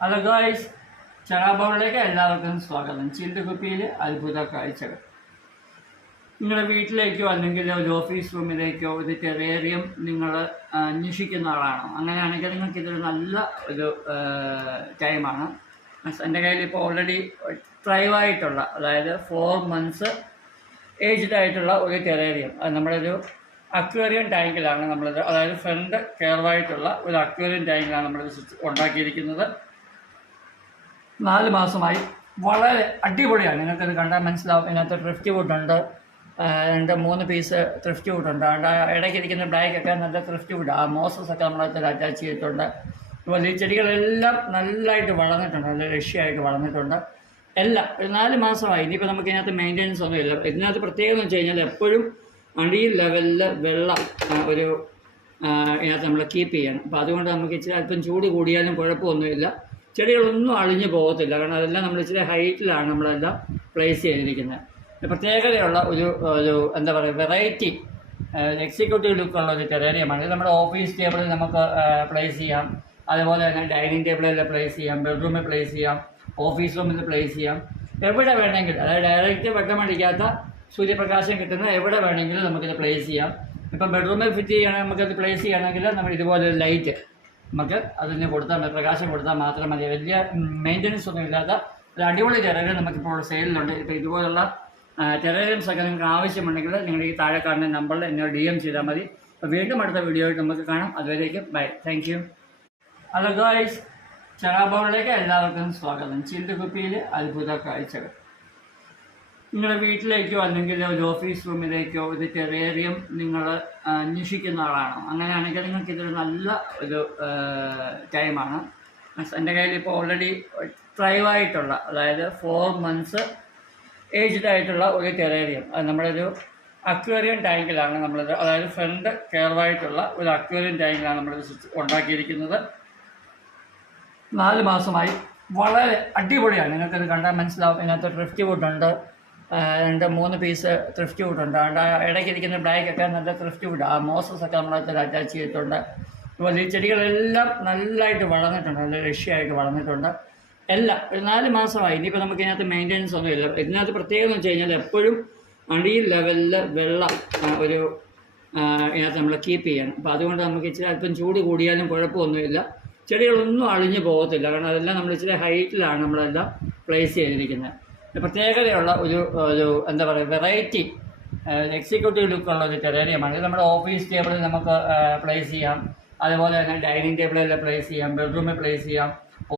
Hello guys, ചറാബൗളിലേക്ക് എല്ലാവർക്കും സ്വാഗതം. ചില്ല് കുപ്പിയിൽ അത്ഭുത കാഴ്ചകൾ. നിങ്ങളുടെ വീട്ടിലേക്കോ അല്ലെങ്കിൽ ഒരു ഓഫീസ് റൂമിലേക്കോ ഒരു ടെറേറിയം നിങ്ങൾ അന്വേഷിക്കുന്ന ആളാണോ? അങ്ങനെയാണെങ്കിൽ നിങ്ങൾക്ക് ഇതൊരു നല്ല ഒരു ടൈമാണ്. എൻ്റെ കയ്യിൽ ഇപ്പോൾ ഓൾറെഡി ട്രൈവായിട്ടുള്ള, അതായത് 4 months ഏജ്ഡ് ആയിട്ടുള്ള ഒരു ടെറേറിയം, അത് നമ്മളൊരു അക്വേറിയം ടാങ്കിലാണ് നമ്മളത്, അതായത് ഫ്രണ്ട് കെയർവായിട്ടുള്ള ഒരു അക്വേറിയം ടാങ്കിലാണ് നമ്മളിത് ഉണ്ടാക്കിയിരിക്കുന്നത്. 4 മാസമായി. വളരെ അടിപൊളിയാണ്. നിങ്ങൾക്കത് കണ്ടാൽ മനസ്സിലാവും. ഇതിനകത്ത് ഡ്രിഫ്റ്റ് വുഡുണ്ട്, 2-3 പീസ് ഡ്രിഫ്റ്റ് വുഡുണ്ട്. ഇടയ്ക്കിരിക്കുന്ന ബ്ലാക്കൊക്കെ നല്ല ഡ്രിഫ്റ്റ് വുഡ്, ആ മോസസ് ഒക്കെ നമ്മളതിൽ അറ്റാച്ച് ചെയ്തിട്ടുണ്ട്. അതുപോലെ ഈ ചെടികളെല്ലാം നല്ലതായിട്ട് വളർന്നിട്ടുണ്ട്, നല്ല രക്ഷയായിട്ട് വളർന്നിട്ടുണ്ട്. എല്ലാം ഒരു 4 മാസമായി. ഇനിയിപ്പോൾ നമുക്ക് ഇതിനകത്ത് മെയിൻ്റെനൻസ് ഒന്നുമില്ല. ഇതിനകത്ത് പ്രത്യേകം എന്ന് വെച്ച് കഴിഞ്ഞാൽ എപ്പോഴും അടി ലെവലിൽ വെള്ളം ഒരു ഇതിനകത്ത് നമ്മൾ കീപ്പ് ചെയ്യണം. അപ്പോൾ അതുകൊണ്ട് നമുക്ക് ഇച്ചിരി അല്പം ചൂട് കൂടിയാലും കുഴപ്പമൊന്നുമില്ല. ചെടികളൊന്നും അളിഞ്ഞു പോകത്തില്ല, കാരണം അതെല്ലാം നമ്മൾ ഇച്ചിരി ഹൈറ്റിലാണ് നമ്മളെല്ലാം പ്ലേസ് ചെയ്തിരിക്കുന്നത്. പ്രത്യേകതയുള്ള ഒരു എന്താ പറയുക, വെറൈറ്റി എക്സിക്യൂട്ടീവ് ലുക്കുള്ള ഒരു ടെറേറിയമാണ്. ഇത് നമ്മുടെ ഓഫീസ് ടേബിളിൽ നമുക്ക് പ്ലേസ് ചെയ്യാം, അതുപോലെ തന്നെ ഡൈനിങ് ടേബിളിൽ പ്ലേസ് ചെയ്യാം, ബെഡ്റൂമിൽ പ്ലേസ് ചെയ്യാം, ഓഫീസ് റൂമിൽ പ്ലേസ് ചെയ്യാം, എവിടെ വേണമെങ്കിലും. അതായത് ഡയറക്റ്റ് വെട്ടമടിക്കാത്ത സൂര്യപ്രകാശം കിട്ടുന്ന എവിടെ വേണമെങ്കിലും നമുക്കിത് പ്ലേസ് ചെയ്യാം. ഇപ്പം ബെഡ്റൂമിൽ ഫിറ്റ് ചെയ്യണമെങ്കിൽ നമുക്കത് പ്ലേസ് ചെയ്യണമെങ്കിൽ നമ്മൾ ഇതുപോലെ ലൈറ്റ് നമുക്ക് അതിന് കൊടുത്താൽ മതി, പ്രകാശം കൊടുത്താൽ മാത്രം മതി. വലിയ മെയിൻ്റനൻസ് ഒന്നും ഇല്ലാത്ത ഒരു അടിപൊളി ടെറേറിയം നമുക്കിപ്പോൾ സെയിലുണ്ട്. ഇപ്പോൾ ഇതുപോലുള്ള ടെറേറിയംസ് ഒക്കെ നിങ്ങൾക്ക് ആവശ്യമുണ്ടെങ്കിൽ നിങ്ങൾ ഈ താഴെ കാണുന്ന നമ്പറിൽ എന്നോട് DM ചെയ്താൽ മതി. അപ്പോൾ വീണ്ടും അടുത്ത വീഡിയോയിൽ നമുക്ക് കാണാം. അതുവരേക്കും bye, thank you. Hello guys, ചറാബൗളിലേക്ക് എല്ലാവർക്കും സ്വാഗതം. ചില്ല് കുപ്പിയിൽ അത്ഭുത കാഴ്ചകൾ. നിങ്ങളുടെ വീട്ടിലേക്കോ അല്ലെങ്കിൽ ഒരു ഓഫീസ് റൂമിലേക്കോ ഒരു ടെറേറിയം നിങ്ങൾ അന്വേഷിക്കുന്ന ആളാണോ? അങ്ങനെയാണെങ്കിൽ നിങ്ങൾക്ക് ഇതൊരു നല്ല ഒരു ടൈമാണ്. എൻ്റെ കയ്യിൽ ഇപ്പോൾ ഓൾറെഡി ട്രൈവായിട്ടുള്ള, അതായത് 4 months ഏജ്ഡ് ആയിട്ടുള്ള ഒരു ടെറേറിയം, അത് നമ്മളൊരു അക്വേറിയം ടാങ്കിലാണ് നമ്മളത്, അതായത് ഫ്രണ്ട് കെയർവായിട്ടുള്ള ഒരു അക്വേറിയം ടാങ്കിലാണ് നമ്മളിത് ഉണ്ടാക്കിയിരിക്കുന്നത്. 4 മാസമായി. വളരെ അടിപൊളിയാണ്. നിങ്ങൾക്കത് കണ്ടാൽ മനസ്സിലാവും. ഇതിനകത്ത് ഡ്രിഫ്റ്റ് വുഡുണ്ട്, 2-3 പീസ് ഡ്രിഫ്റ്റ് വുഡുണ്ട്. ഇടയ്ക്കിരിക്കുന്ന ബ്ലാക്കൊക്കെ നല്ല ഡ്രിഫ്റ്റ് വുഡ്, ആ മോസസ് ഒക്കെ നമ്മളതിൽ അറ്റാച്ച് ചെയ്തിട്ടുണ്ട്. അതുപോലെ ഈ ചെടികളെല്ലാം നല്ലതായിട്ട് വളർന്നിട്ടുണ്ട്, നല്ല രക്ഷയായിട്ട് വളർന്നിട്ടുണ്ട്. എല്ലാം ഒരു 4 മാസമായി. ഇനിയിപ്പോൾ നമുക്ക് ഇതിനകത്ത് മെയിൻ്റെനൻസ് ഒന്നുമില്ല. ഇതിനകത്ത് പ്രത്യേകം എന്ന് വെച്ച് കഴിഞ്ഞാൽ എപ്പോഴും അടി ലെവലിൽ വെള്ളം ഒരു ഇതിനകത്ത് നമ്മൾ കീപ്പ് ചെയ്യണം. അപ്പോൾ അതുകൊണ്ട് നമുക്ക് ഇച്ചിരി അല്പം ചൂട് കൂടിയാലും കുഴപ്പമൊന്നുമില്ല. ചെടികളൊന്നും അളിഞ്ഞു പോകത്തില്ല, കാരണം അതെല്ലാം നമ്മൾ ഇച്ചിരി ഹൈറ്റിലാണ് നമ്മളെല്ലാം പ്ലേസ് ചെയ്തിരിക്കുന്നത്. പ്രത്യേകതയുള്ള ഒരു എന്താ പറയുക, വെറൈറ്റി എക്സിക്യൂട്ടീവ് ലുക്കുള്ള ഒരു ടെറേറിയമാണ്. ഇത് നമ്മുടെ ഓഫീസ് ടേബിളിൽ നമുക്ക് പ്ലേസ് ചെയ്യാം, അതുപോലെ തന്നെ ഡൈനിങ് ടേബിളിൽ പ്ലേസ് ചെയ്യാം, ബെഡ്റൂമിൽ പ്ലേസ് ചെയ്യാം,